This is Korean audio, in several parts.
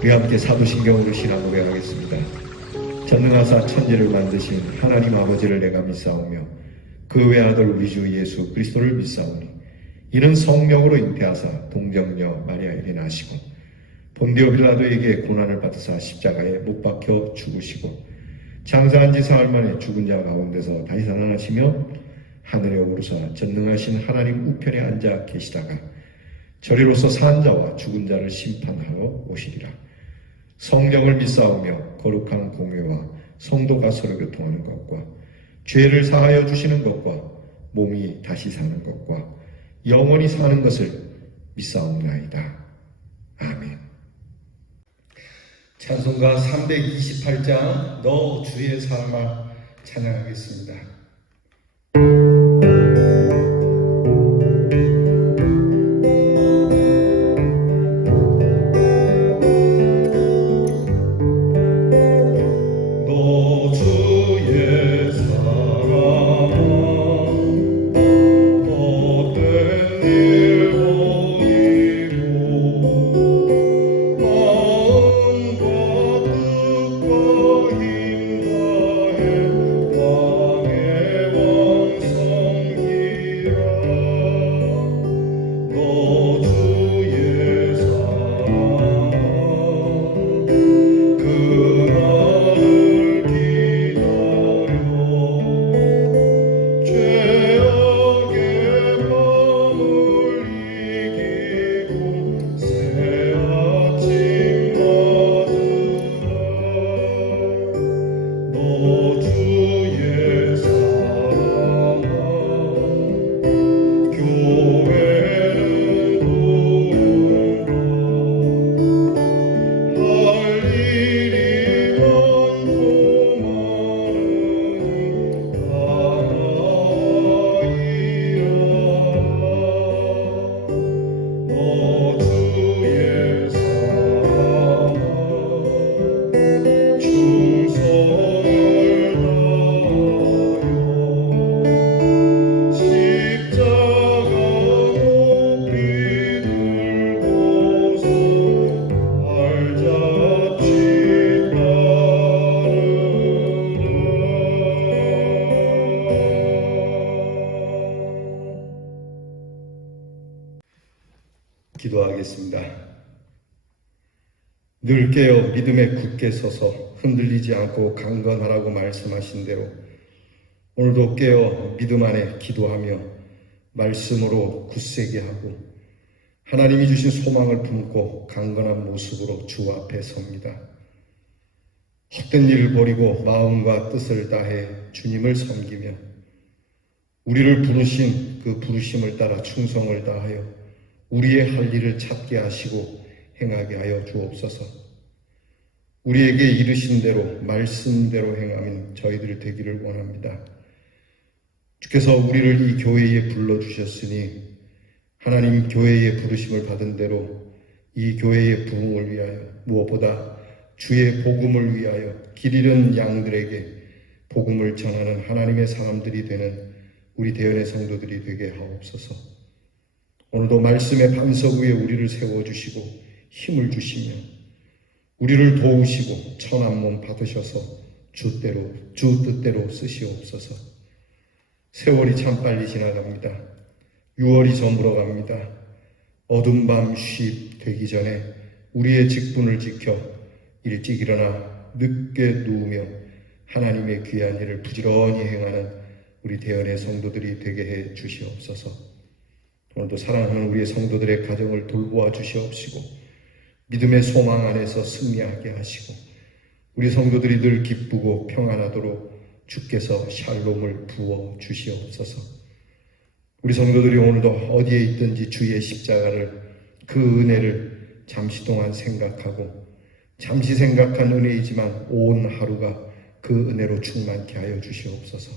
우리 함께 사도신경으로 신앙 고백하겠습니다. 전능하사 천지를 만드신 하나님 아버지를 내가 믿사오며 그 외아들 우리 주 예수 그리스도를 믿사오니 이는 성령으로 잉태하사 동정녀 마리아에게 나시고 본디오 빌라도에게 고난을 받으사 십자가에 못 박혀 죽으시고 장사한 지 사흘 만에 죽은 자 가운데서 다시 살아나시며 하늘에 오르사 전능하신 하나님 우편에 앉아 계시다가 저리로서 산 자와 죽은 자를 심판하러 오시리라. 성령을 믿사오며 거룩한 공회와 성도가 서로 교통하는 것과 죄를 사하여 주시는 것과 몸이 다시 사는 것과 영원히 사는 것을 믿사옵나이다. 아멘. 찬송가 328장 너 주의 사랑을 찬양하겠습니다. 기도하겠습니다. 늘 깨어 믿음에 굳게 서서 흔들리지 않고 강건하라고 말씀하신 대로 오늘도 깨어 믿음 안에 기도하며 말씀으로 굳세게 하고 하나님이 주신 소망을 품고 강건한 모습으로 주 앞에 섭니다. 헛된 일을 버리고 마음과 뜻을 다해 주님을 섬기며 우리를 부르신 그 부르심을 따라 충성을 다하여 우리의 할 일을 찾게 하시고 행하게 하여 주옵소서. 우리에게 이르신 대로 말씀대로 행하는 저희들 되기를 원합니다. 주께서 우리를 이 교회에 불러주셨으니 하나님 교회의 부르심을 받은 대로 이 교회의 부흥을 위하여 무엇보다 주의 복음을 위하여 길 잃은 양들에게 복음을 전하는 하나님의 사람들이 되는 우리 대연의 성도들이 되게 하옵소서. 오늘도 말씀의 반석 위에 우리를 세워주시고 힘을 주시며 우리를 도우시고 천한 몸 받으셔서 주 뜻대로 쓰시옵소서. 세월이 참 빨리 지나갑니다. 6월이 저물어갑니다. 어둠 밤 쉬 되기 전에 우리의 직분을 지켜 일찍 일어나 늦게 누우며 하나님의 귀한 일을 부지런히 행하는 우리 대연의 성도들이 되게 해 주시옵소서. 오늘도 사랑하는 우리의 성도들의 가정을 돌보아 주시옵시고 믿음의 소망 안에서 승리하게 하시고 우리 성도들이 늘 기쁘고 평안하도록 주께서 샬롬을 부어 주시옵소서. 우리 성도들이 오늘도 어디에 있든지 주의 십자가를 그 은혜를 잠시 동안 생각하고 잠시 생각한 은혜이지만 온 하루가 그 은혜로 충만케 하여 주시옵소서.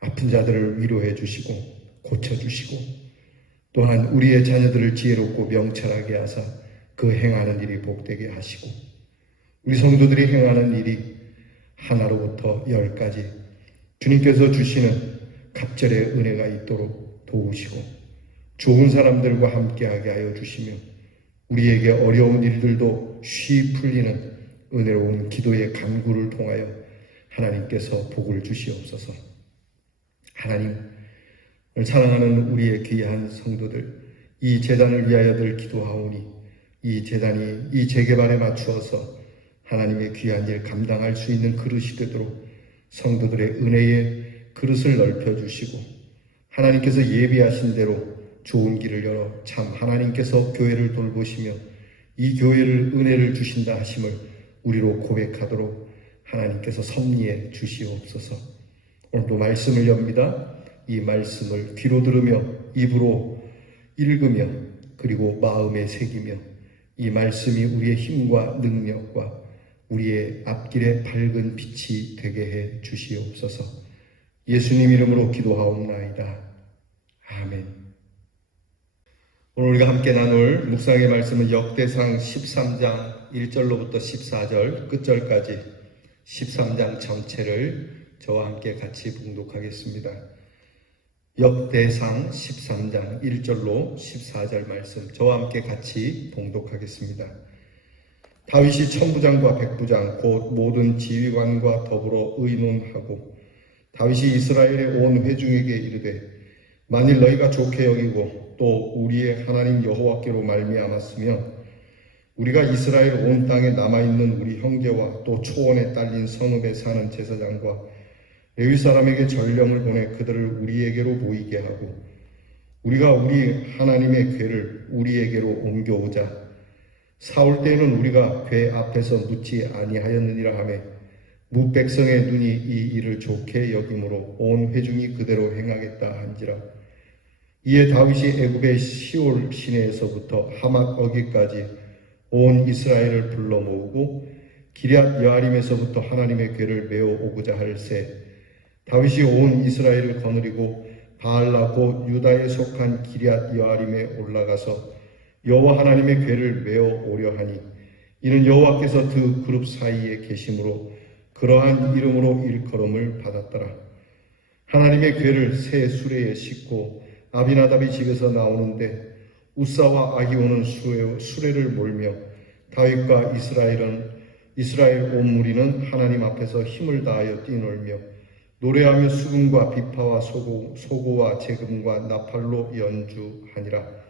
아픈 자들을 위로해 주시고 고쳐주시고 또한 우리의 자녀들을 지혜롭고 명철하게 하사 그 행하는 일이 복되게 하시고 우리 성도들이 행하는 일이 하나로부터 10까지 주님께서 주시는 갑절의 은혜가 있도록 도우시고 좋은 사람들과 함께하게 하여 주시며 우리에게 어려운 일들도 쉬 풀리는 은혜로운 기도의 간구를 통하여 하나님께서 복을 주시옵소서. 하나님, 오늘 사랑하는 우리의 귀한 성도들, 이 제단을 위하여들 기도하오니 이 제단이 이 재개발에 맞추어서 하나님의 귀한 일 감당할 수 있는 그릇이 되도록 성도들의 은혜의 그릇을 넓혀주시고 하나님께서 예비하신 대로 좋은 길을 열어 참 하나님께서 교회를 돌보시며 이 교회를 은혜를 주신다 하심을 우리로 고백하도록 하나님께서 섭리해 주시옵소서. 오늘도 말씀을 엽니다. 이 말씀을 귀로 들으며 입으로 읽으며 그리고 마음에 새기며 이 말씀이 우리의 힘과 능력과 우리의 앞길에 밝은 빛이 되게 해 주시옵소서. 예수님 이름으로 기도하옵나이다. 아멘. 오늘 우리가 함께 나눌 묵상의 말씀은 역대상 13장 1절로부터 14절 끝절까지 13장 전체를 저와 함께 같이 봉독하겠습니다. 역대상 13장 1절로 14절 말씀 저와 함께 같이 봉독하겠습니다. 다윗이 천부장과 백부장 곧 모든 지휘관과 더불어 의논하고 다윗이 이스라엘의 온 회중에게 이르되 만일 너희가 좋게 여기고 또 우리의 하나님 여호와께로 말미암았으며 우리가 이스라엘 온 땅에 남아있는 우리 형제와 또 초원에 딸린 성읍에 사는 제사장과 레위 사람에게 전령을 보내 그들을 우리에게로 모이게 하고 우리가 우리 하나님의 궤를 우리에게로 옮겨오자 사울 때에는 우리가 궤 앞에서 묻지 아니하였느니라 하매 무백성의 눈이 이 일을 좋게 여김으로 온 회중이 그대로 행하겠다 한지라. 이에 다윗이 애굽의 시올 시내에서부터 하맛 어기까지 온 이스라엘을 불러 모으고 기럇 여아림에서부터 하나님의 궤를 메어 오고자 할새 다윗이 온 이스라엘을 거느리고 바알라 곧 유다에 속한 기럇 여아림에 올라가서 여호와 하나님의 궤를 메어 오려 하니 이는 여호와께서 두 그룹 사이에 계심으로 그러한 이름으로 일컬음을 받았더라. 하나님의 궤를 새 수레에 싣고 아비나답이 집에서 나오는데 우사와 아히오는 수레를 몰며 다윗과 이스라엘 온 무리는 하나님 앞에서 힘을 다하여 뛰놀며 노래하며 수금과 비파와 소고와 재금과 나팔로 연주하니라.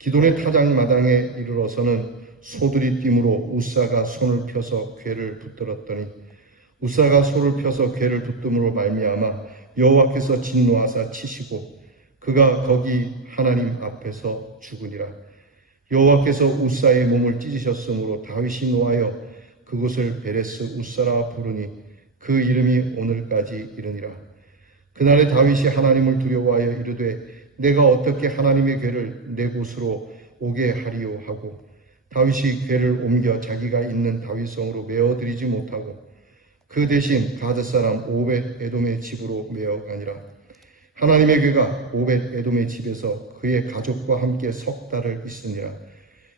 기돈의 타작마당에 이르러서는 소들이 뛰므로 우사가 손을 펴서 궤를 붙들었더니 우사가 손을 펴서 궤를 붙듦으로 말미암아 여호와께서 진노하사 치시고 그가 거기 하나님 앞에서 죽으니라. 여호와께서 우사의 몸을 찢으셨으므로 다윗이 노하여 그곳을 베레스 우사라 부르니 그 이름이 오늘까지 이르니라. 그날에 다윗이 하나님을 두려워하여 이르되 내가 어떻게 하나님의 궤를 내 곳으로 오게 하리요 하고 다윗이 궤를 옮겨 자기가 있는 다윗성으로 메어드리지 못하고 그 대신 가드 사람 오벳 에돔의 집으로 메어가니라. 하나님의 궤가 오벳 에돔의 집에서 그의 가족과 함께 석 달을 있으니라.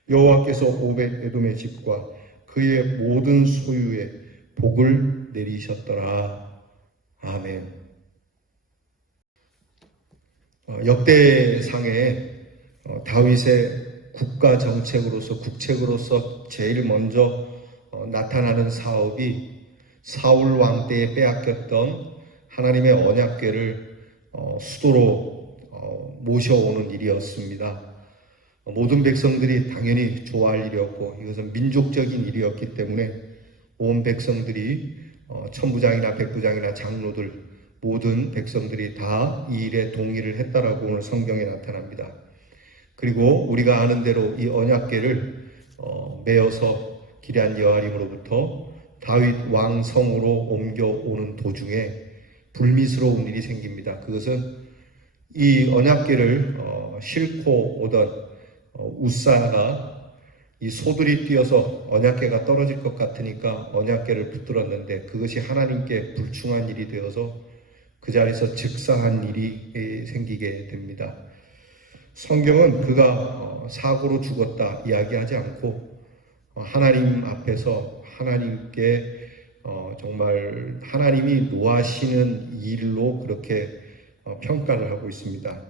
여호와께서 오벳 에돔의 집과 그의 모든 소유에 복을 내리셨더라. 아멘. 역대상에 다윗의 국가 정책으로서 국책으로서 제일 먼저 나타나는 사업이 사울 왕 때에 빼앗겼던 하나님의 언약궤를 수도로 모셔오는 일이었습니다. 모든 백성들이 당연히 좋아할 일이었고 이것은 민족적인 일이었기 때문에 온 백성들이 천부장이나 백부장이나 장로들 모든 백성들이 다 이 일에 동의를 했다라고 오늘 성경에 나타납니다. 그리고 우리가 아는 대로 이 언약궤를 메어서 기럇 여아림으로부터 다윗 왕 성으로 옮겨오는 도중에 불미스러운 일이 생깁니다. 그것은 이 언약궤를 싣고 오던 우사가 이 소들이 뛰어서 언약궤가 떨어질 것 같으니까 언약궤를 붙들었는데 그것이 하나님께 불충한 일이 되어서 그 자리에서 즉사한 일이 생기게 됩니다. 성경은 그가 사고로 죽었다 이야기하지 않고 하나님 앞에서 하나님께 정말 하나님이 노하시는 일로 그렇게 평가를 하고 있습니다.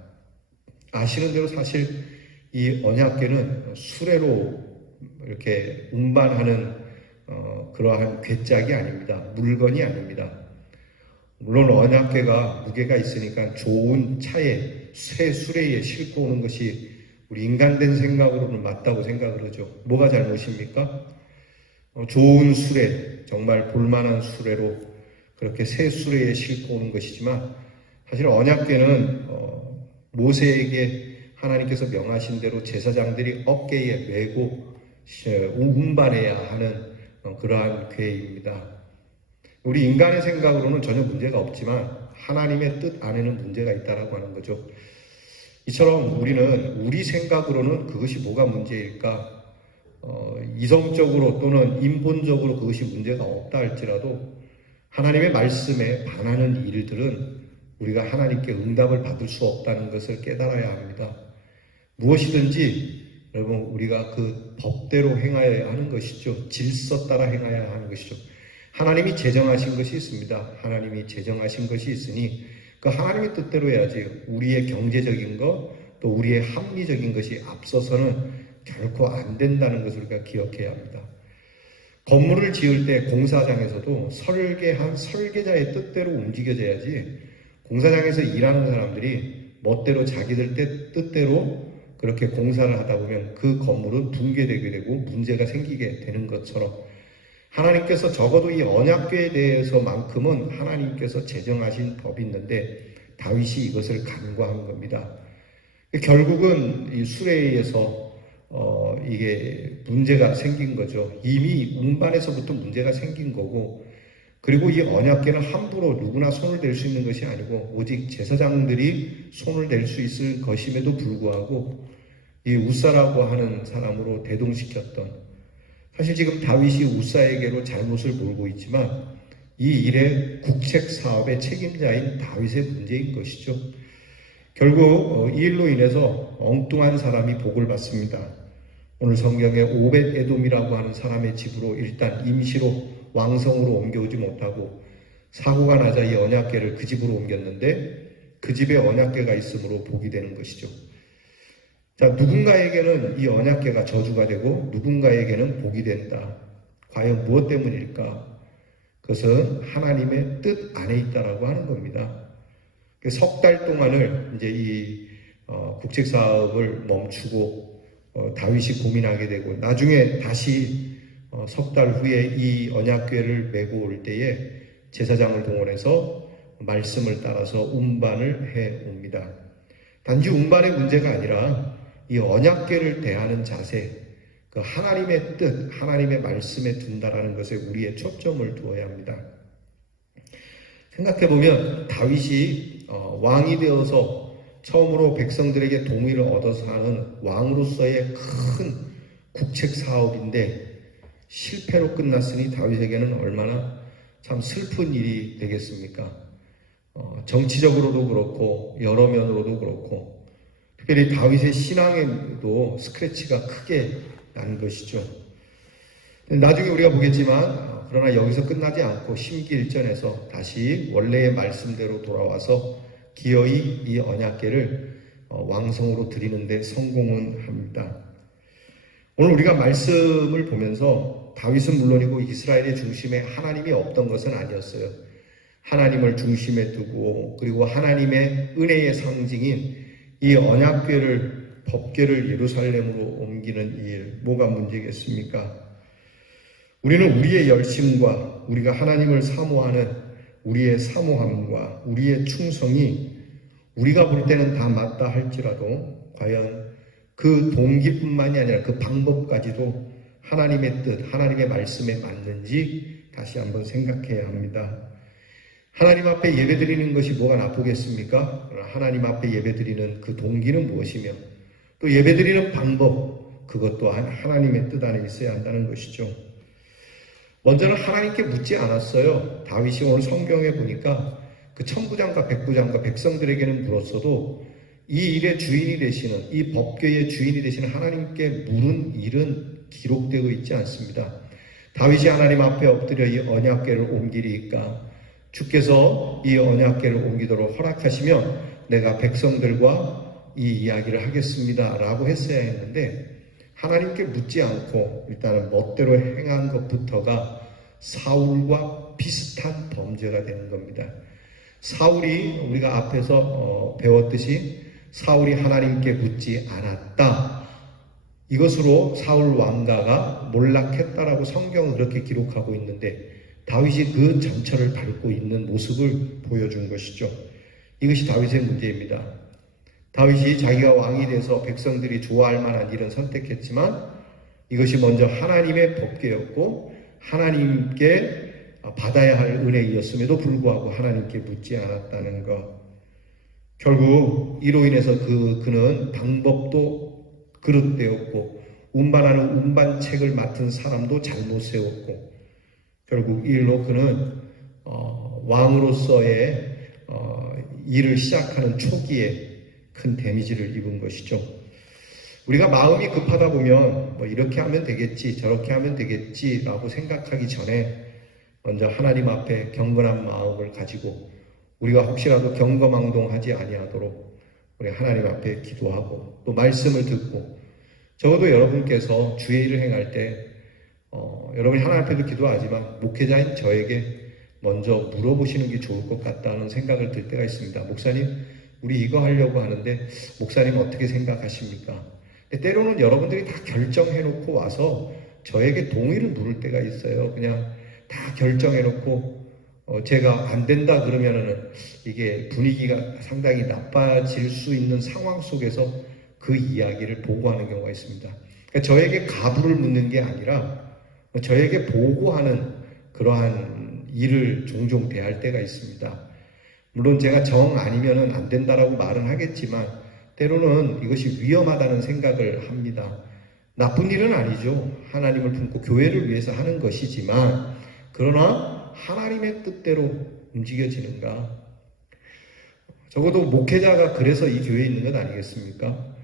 아시는 대로 사실 이 언약궤는 수레로 이렇게 운반하는 그러한 괴짝이 아닙니다. 물건이 아닙니다. 물론 언약궤가 무게가 있으니까 좋은 차에 새 수레에 싣고 오는 것이 우리 인간된 생각으로는 맞다고 생각을 하죠. 뭐가 잘못입니까? 좋은 수레, 정말 볼만한 수레로 그렇게 새 수레에 싣고 오는 것이지만 사실 언약궤는 모세에게 하나님께서 명하신 대로 제사장들이 어깨에 메고 운반해야 하는 그러한 궤입니다. 우리 인간의 생각으로는 전혀 문제가 없지만 하나님의 뜻 안에는 문제가 있다라고 하는 거죠. 이처럼 우리는 우리 생각으로는 그것이 뭐가 문제일까? 이성적으로 또는 인본적으로 그것이 문제가 없다 할지라도 하나님의 말씀에 반하는 일들은 우리가 하나님께 응답을 받을 수 없다는 것을 깨달아야 합니다. 무엇이든지 여러분 우리가 그 법대로 행하여야 하는 것이죠. 질서 따라 행하여야 하는 것이죠. 하나님이 제정하신 것이 있습니다. 하나님이 제정하신 것이 있으니 그 하나님의 뜻대로 해야지 우리의 경제적인 것 또 우리의 합리적인 것이 앞서서는 결코 안 된다는 것을 우리가 기억해야 합니다. 건물을 지을 때 공사장에서도 설계한 설계자의 뜻대로 움직여져야지 공사장에서 일하는 사람들이 멋대로 자기들 뜻대로 그렇게 공사를 하다 보면 그 건물은 붕괴되게 되고 문제가 생기게 되는 것처럼 하나님께서 적어도 이 언약궤에 대해서만큼은 하나님께서 제정하신 법이 있는데 다윗이 이것을 간과한 겁니다. 결국은 이 수레에서 이게 문제가 생긴 거죠. 이미 운반에서부터 문제가 생긴 거고 그리고 이 언약궤는 함부로 누구나 손을 댈 수 있는 것이 아니고 오직 제사장들이 손을 댈 수 있을 것임에도 불구하고 이 우사라고 하는 사람으로 대동시켰던 사실 지금 다윗이 우사에게로 잘못을 몰고 있지만 이 일의 국책 사업의 책임자인 다윗의 문제인 것이죠. 결국 이 일로 인해서 엉뚱한 사람이 복을 받습니다. 오늘 성경에 오벳 에돔이라고 하는 사람의 집으로 일단 임시로 왕성으로 옮겨오지 못하고 사고가 나자 이 언약궤를 그 집으로 옮겼는데 그 집에 언약궤가 있으므로 복이 되는 것이죠. 자, 누군가에게는 이 언약궤가 저주가 되고 누군가에게는 복이 된다. 과연 무엇 때문일까? 그것은 하나님의 뜻 안에 있다라고 하는 겁니다. 석 달 동안을 이제 이 국책 사업을 멈추고 다윗이 고민하게 되고 나중에 다시 석 달 후에 이 언약궤를 메고 올 때에 제사장을 동원해서 말씀을 따라서 운반을 해 옵니다. 단지 운반의 문제가 아니라 이 언약궤를 대하는 자세, 그 하나님의 뜻, 하나님의 말씀에 둔다라는 것에 우리의 초점을 두어야 합니다. 생각해보면 다윗이 왕이 되어서 처음으로 백성들에게 동의를 얻어서 하는 왕으로서의 큰 국책 사업인데 실패로 끝났으니 다윗에게는 얼마나 참 슬픈 일이 되겠습니까? 정치적으로도 그렇고 여러 면으로도 그렇고 특별히 다윗의 신앙에도 스크래치가 크게 난 것이죠. 나중에 우리가 보겠지만 그러나 여기서 끝나지 않고 심기일전에서 다시 원래의 말씀대로 돌아와서 기어이 이 언약궤를 왕성으로 드리는 데 성공은 합니다. 오늘 우리가 말씀을 보면서 다윗은 물론이고 이스라엘의 중심에 하나님이 없던 것은 아니었어요. 하나님을 중심에 두고 그리고 하나님의 은혜의 상징인 이 언약궤를 법궤를 예루살렘으로 옮기는 일, 뭐가 문제겠습니까? 우리는 우리의 열심과 우리가 하나님을 사모하는 우리의 사모함과 우리의 충성이 우리가 볼 때는 다 맞다 할지라도 과연 그 동기뿐만이 아니라 그 방법까지도 하나님의 뜻, 하나님의 말씀에 맞는지 다시 한번 생각해야 합니다. 하나님 앞에 예배드리는 것이 뭐가 나쁘겠습니까? 하나님 앞에 예배드리는 그 동기는 무엇이며 또 예배드리는 방법, 그것도 하나님의 뜻 안에 있어야 한다는 것이죠. 먼저는 하나님께 묻지 않았어요. 다윗이 오늘 성경에 보니까 그 천부장과 백부장과 백성들에게는 물었어도 이 일의 주인이 되시는, 이 법궤의 주인이 되시는 하나님께 물은 일은 기록되고 있지 않습니다. 다윗이 하나님 앞에 엎드려 이 언약궤를 옮기리이까 주께서 이 언약궤를 옮기도록 허락하시면 내가 백성들과 이 이야기를 하겠습니다 라고 했어야 했는데 하나님께 묻지 않고 일단은 멋대로 행한 것부터가 사울과 비슷한 범죄가 되는 겁니다. 사울이 우리가 앞에서 배웠듯이 사울이 하나님께 묻지 않았다. 이것으로 사울 왕가가 몰락했다라고 성경은 그렇게 기록하고 있는데 다윗이 그 전철을 밟고 있는 모습을 보여준 것이죠. 이것이 다윗의 문제입니다. 다윗이 자기가 왕이 돼서 백성들이 좋아할 만한 일은 선택했지만 이것이 먼저 하나님의 법궤였고 하나님께 받아야 할 은혜이었음에도 불구하고 하나님께 묻지 않았다는 것. 결국 이로 인해서 그는 방법도 그릇되었고 운반하는 운반책을 맡은 사람도 잘못 세웠고 결국 이 일로 그는 왕으로서의 일을 시작하는 초기에 큰 데미지를 입은 것이죠. 우리가 마음이 급하다 보면 뭐 이렇게 하면 되겠지 저렇게 하면 되겠지 라고 생각하기 전에 먼저 하나님 앞에 경건한 마음을 가지고 우리가 혹시라도 경거망동하지 아니하도록 우리 하나님 앞에 기도하고 또 말씀을 듣고 적어도 여러분께서 주의 일을 행할 때 여러분이 하나님 앞에도 기도하지만 목회자인 저에게 먼저 물어보시는 게 좋을 것 같다는 생각을 들 때가 있습니다. 목사님, 우리 이거 하려고 하는데 목사님 어떻게 생각하십니까? 때로는 여러분들이 다 결정해놓고 와서 저에게 동의를 물을 때가 있어요. 그냥 다 결정해놓고 제가 안 된다 그러면은 이게 분위기가 상당히 나빠질 수 있는 상황 속에서 그 이야기를 보고하는 경우가 있습니다. 그러니까 저에게 가부를 묻는 게 아니라 저에게 보고하는 그러한 일을 종종 대할 때가 있습니다. 물론 제가 정 아니면은 안 된다라고 말은 하겠지만 때로는 이것이 위험하다는 생각을 합니다. 나쁜 일은 아니죠. 하나님을 품고 교회를 위해서 하는 것이지만 그러나 하나님의 뜻대로 움직여지는가? 적어도 목회자가 그래서 이 교회에 있는 것 아니겠습니까?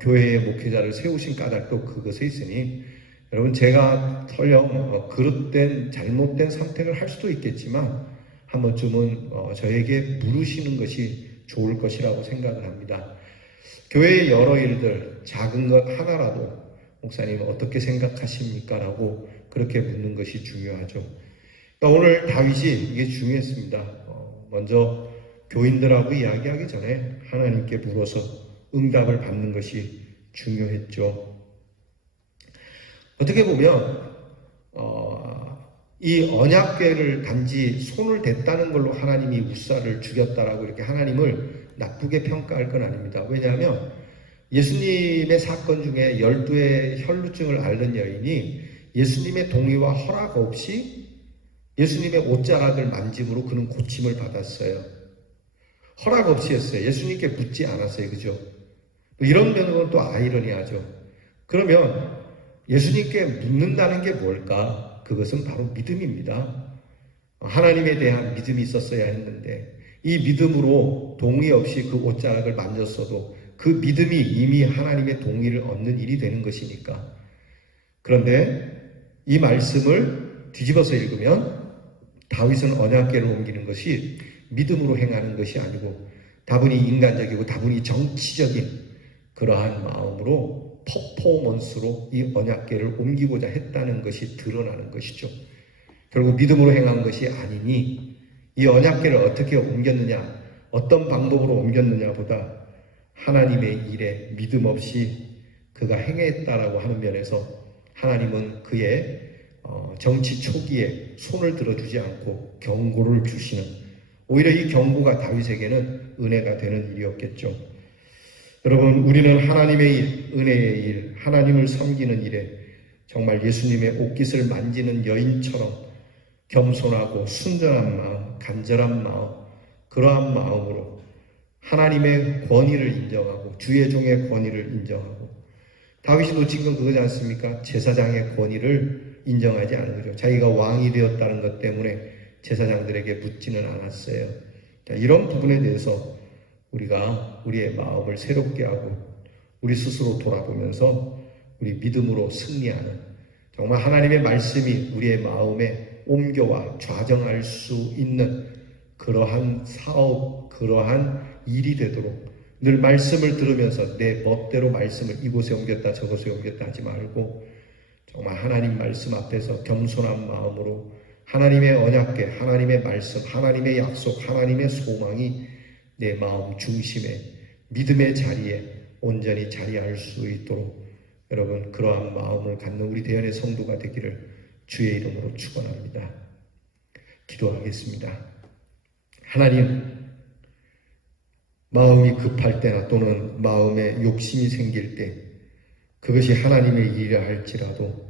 교회의 목회자를 세우신 까닭도 그것에 있으니 여러분 제가 설령 그릇된 잘못된 선택을 할 수도 있겠지만 한 번쯤은 저에게 물으시는 것이 좋을 것이라고 생각을 합니다. 교회의 여러 일들 작은 것 하나라도 목사님 어떻게 생각하십니까? 라고 그렇게 묻는 것이 중요하죠. 그러니까 오늘 다윗이 이게 중요했습니다. 먼저 교인들하고 이야기하기 전에 하나님께 물어서 응답을 받는 것이 중요했죠. 어떻게 보면 이 언약궤를 단지 손을 댔다는 걸로 하나님이 우사를 죽였다라고 이렇게 하나님을 나쁘게 평가할 건 아닙니다. 왜냐하면 예수님의 사건 중에 12의 혈루증을 앓는 여인이 예수님의 동의와 허락 없이 예수님의 옷자락을 만짐으로 그는 고침을 받았어요. 허락 없이 했어요. 예수님께 묻지 않았어요. 그죠? 이런 면은 또 아이러니하죠. 그러면 예수님께 묻는다는 게 뭘까? 그것은 바로 믿음입니다. 하나님에 대한 믿음이 있었어야 했는데 이 믿음으로 동의 없이 그 옷자락을 만졌어도 그 믿음이 이미 하나님의 동의를 얻는 일이 되는 것이니까. 그런데 이 말씀을 뒤집어서 읽으면 다윗은 언약궤를 옮기는 것이 믿음으로 행하는 것이 아니고 다분히 인간적이고 다분히 정치적인 그러한 마음으로 퍼포먼스로 이 언약궤를 옮기고자 했다는 것이 드러나는 것이죠. 결국 믿음으로 행한 것이 아니니 이 언약궤를 어떻게 옮겼느냐, 어떤 방법으로 옮겼느냐보다 하나님의 일에 믿음 없이 그가 행했다라고 하는 면에서 하나님은 그의 정치 초기에 손을 들어주지 않고 경고를 주시는, 오히려 이 경고가 다윗에게는 은혜가 되는 일이었겠죠. 여러분, 우리는 하나님의 일, 은혜의 일, 하나님을 섬기는 일에 정말 예수님의 옷깃을 만지는 여인처럼 겸손하고 순전한 마음, 간절한 마음, 그러한 마음으로 하나님의 권위를 인정하고 주의 종의 권위를 인정하고, 다윗이 놓친 건 그거지 않습니까? 제사장의 권위를 인정하지 않은 거죠. 자기가 왕이 되었다는 것 때문에 제사장들에게 묻지는 않았어요. 자, 이런 부분에 대해서 우리가 우리의 마음을 새롭게 하고 우리 스스로 돌아보면서 우리 믿음으로 승리하는, 정말 하나님의 말씀이 우리의 마음에 옮겨와 좌정할 수 있는 그러한 사업, 그러한 일이 되도록 늘 말씀을 들으면서 내 멋대로 말씀을 이곳에 옮겼다 저곳에 옮겼다 하지 말고 정말 하나님 말씀 앞에서 겸손한 마음으로 하나님의 언약궤, 하나님의 말씀, 하나님의 약속, 하나님의 소망이 내 마음 중심에 믿음의 자리에 온전히 자리할 수 있도록 여러분 그러한 마음을 갖는 우리 대연의 성도가 되기를 주의 이름으로 축원합니다. 기도하겠습니다. 하나님, 마음이 급할 때나 또는 마음에 욕심이 생길 때 그것이 하나님의 일이라 할지라도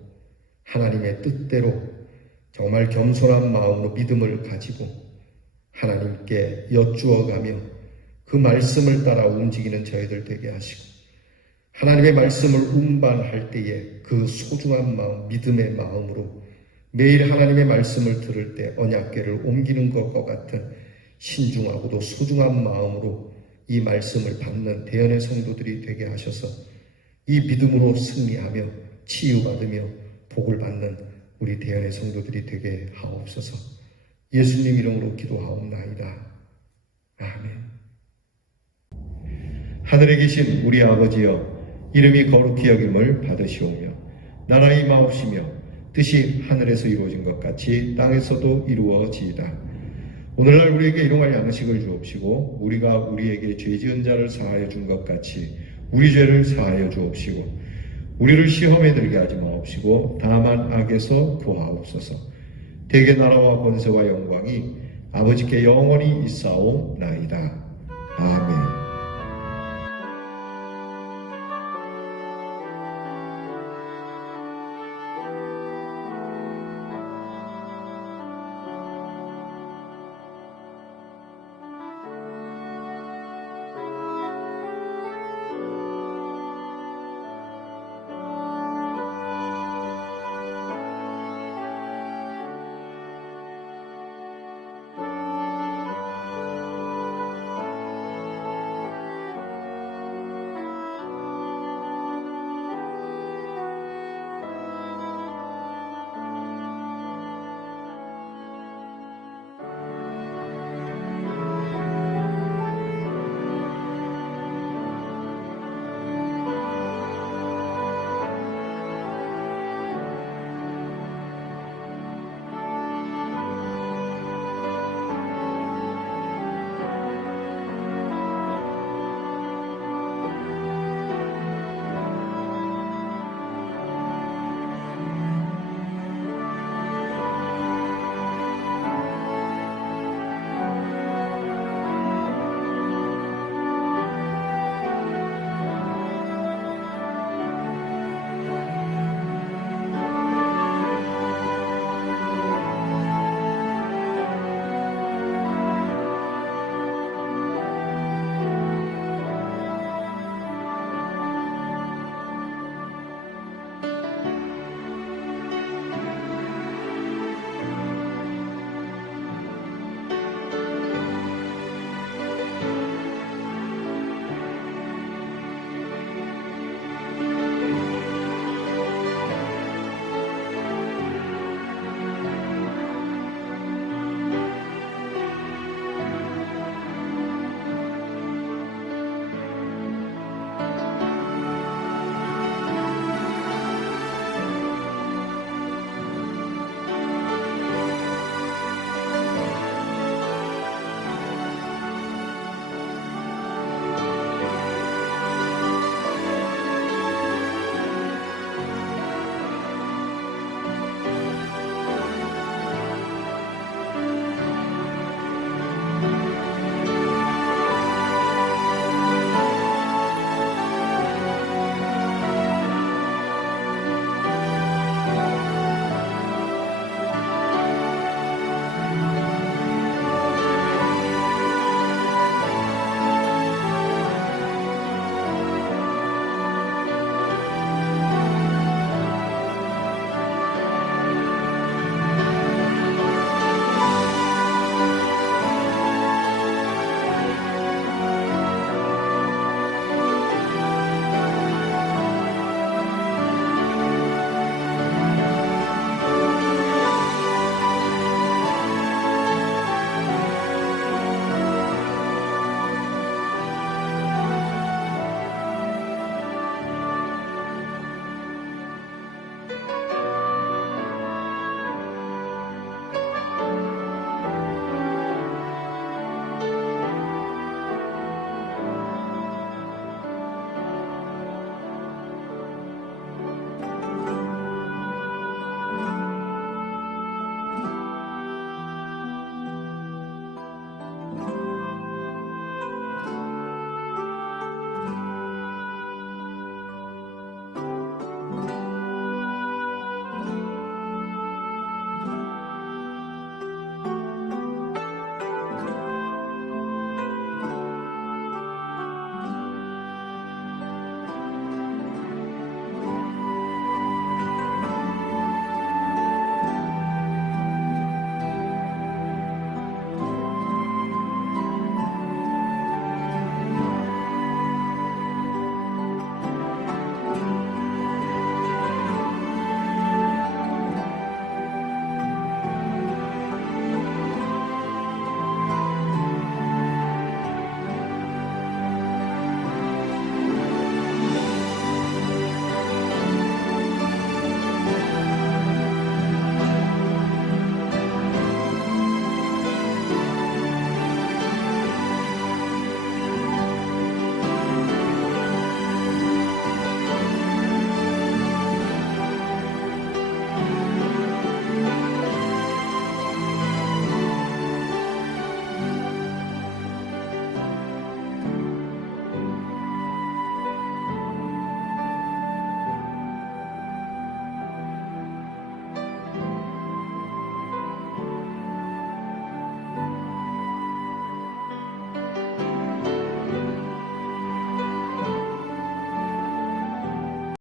하나님의 뜻대로 정말 겸손한 마음으로 믿음을 가지고 하나님께 여쭈어가며 그 말씀을 따라 움직이는 저희들 되게 하시고 하나님의 말씀을 운반할 때에 그 소중한 마음, 믿음의 마음으로 매일 하나님의 말씀을 들을 때 언약궤를 옮기는 것과 같은 신중하고도 소중한 마음으로 이 말씀을 받는 대연의 성도들이 되게 하셔서 이 믿음으로 승리하며 치유받으며 복을 받는 우리 대연의 성도들이 되게 하옵소서. 예수님 이름으로 기도하옵나이다. 아멘. 하늘에 계신 우리 아버지여, 이름이 거룩히 여김을 받으시오며 나라가 임하옵시며 뜻이 하늘에서 이루어진 것 같이 땅에서도 이루어지이다. 오늘날 우리에게 일용할 양식을 주옵시고 우리가 우리에게 죄 지은 자를 사하여 준 것 같이 우리 죄를 사하여 주옵시고 우리를 시험에 들게 하지 마옵시고 다만 악에서 구하옵소서. 대개 나라와 권세와 영광이 아버지께 영원히 있사오나이다.